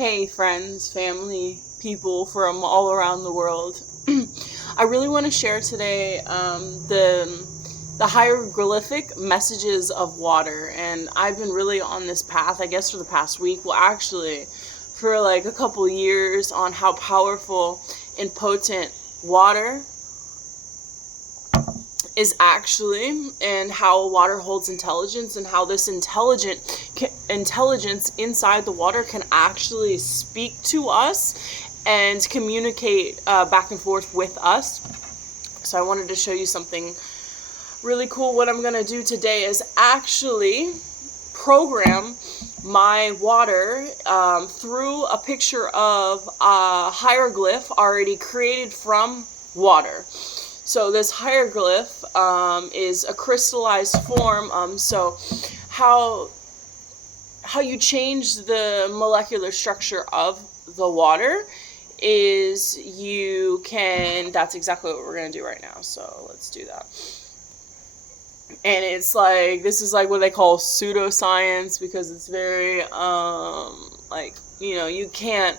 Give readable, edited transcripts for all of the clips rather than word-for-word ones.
Hey friends, family, people from all around the world. I really want to share today the hieroglyphic messages of water, and I've been really on this path, I guess, for the past week. Well, actually, for like a couple years, on how powerful and potent water is actually, and how water holds intelligence, and how this intelligence inside the water can actually speak to us and communicate back and forth with us. So I wanted to show you something really cool. What I'm going to do today is actually program my water through a picture of a hieroglyph already created from water. So this hieroglyph is a crystallized form. So how you change the molecular structure of the water is you can, that's exactly what we're going to do right now. So let's do that. And it's like, this is like what they call pseudoscience, because it's very, you can't,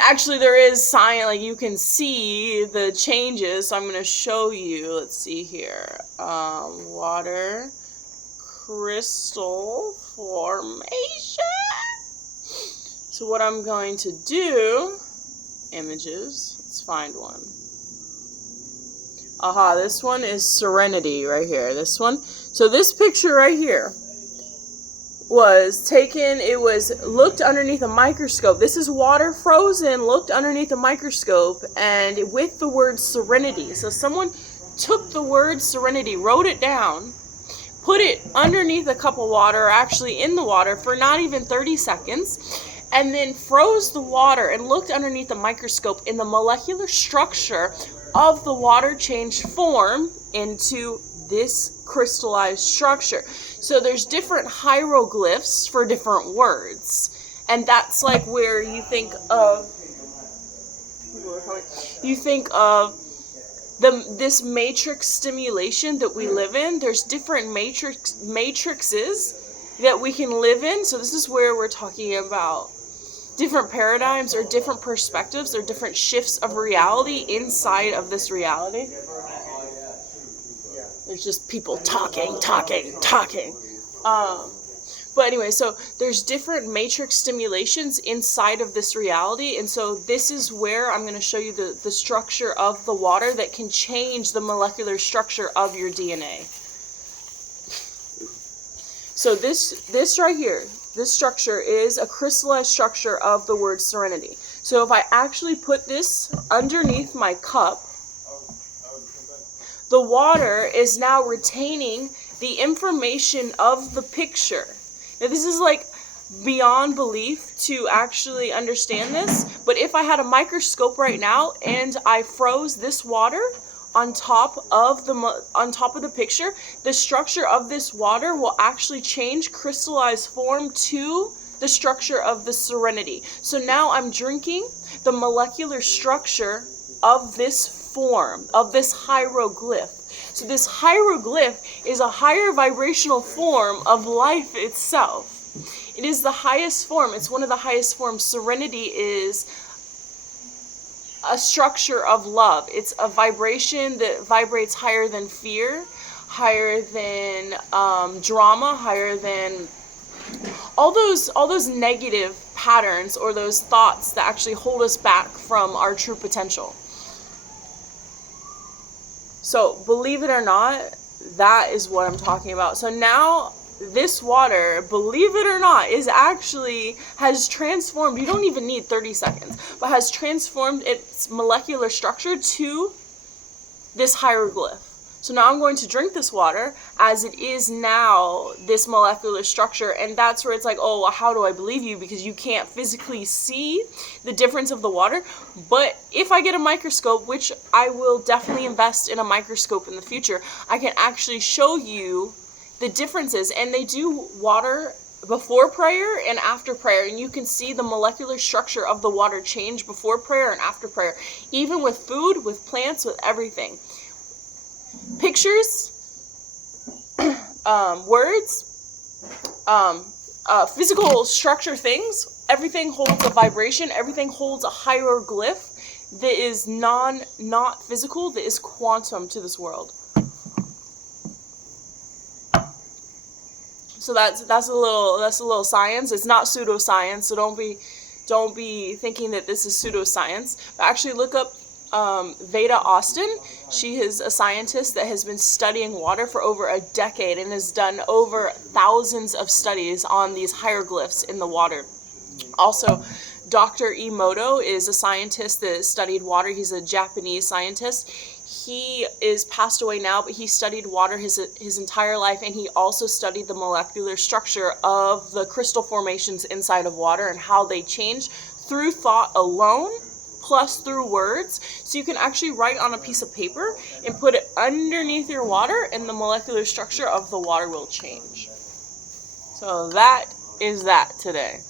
actually there is science, like you can see the changes. So I'm going to show you, let's see here, water crystal formation. So what I'm going to do, images, let's find one. Aha, this one is Serenity right here, this one. So this picture right here was taken, it was looked underneath a microscope. This is water frozen, looked underneath a microscope, and with the word Serenity. So someone took the word Serenity, wrote it down, put it underneath a cup of water, actually in the water, for not even 30 seconds, and then froze the water and looked underneath the microscope, and the molecular structure of the water changed form into this crystallized structure. So there's different hieroglyphs for different words, and that's like where you think of this matrix stimulation that we live in. There's different matrices that we can live in. So this is where we're talking about different paradigms or different perspectives or different shifts of reality inside of this reality. There's just people talking. But anyway, so there's different matrix stimulations inside of this reality, and so this is where I'm going to show you the structure of the water that can change the molecular structure of your DNA. So this right here, this structure is a crystallized structure of the word Serenity. So if I actually put this underneath my cup, the water is now retaining the information of the picture. Now this is like beyond belief to actually understand this, but if I had a microscope right now and I froze this water on top of the picture, the structure of this water will actually change, crystallized form to the structure of the Serenity. So now I'm drinking the molecular structure of this form, of this hieroglyph. So this hieroglyph is a higher vibrational form of life itself. It is the highest form. It's one of the highest forms. Serenity is a structure of love. It's a vibration that vibrates higher than fear, higher than drama, higher than all those negative patterns or those thoughts that actually hold us back from our true potential. So believe it or not, that is what I'm talking about. So now this water, believe it or not, has transformed. You don't even need 30 seconds, but has transformed its molecular structure to this hieroglyph. So now I'm going to drink this water as it is now this molecular structure, and that's where it's like, oh, well, how do I believe you? Because you can't physically see the difference of the water. But if I get a microscope, which I will definitely invest in a microscope in the future, I can actually show you the differences. And they do water before prayer and after prayer, and you can see the molecular structure of the water change before prayer and after prayer, even with food, with plants, with everything. Pictures, words, physical structure things everything holds a vibration, everything holds a hieroglyph that is not physical, that is quantum to this world. So that's a little science. It's not pseudoscience, so don't be thinking that this is pseudoscience. But actually look up Veda Austin. She is a scientist that has been studying water for over a decade and has done over thousands of studies on these hieroglyphs in the water. Also, Dr. Emoto is a scientist that studied water. He's a Japanese scientist. He is passed away now, but he studied water his entire life, and he also studied the molecular structure of the crystal formations inside of water and how they change through thought alone, plus through words. So you can actually write on a piece of paper and put it underneath your water, and the molecular structure of the water will change. So that is that today.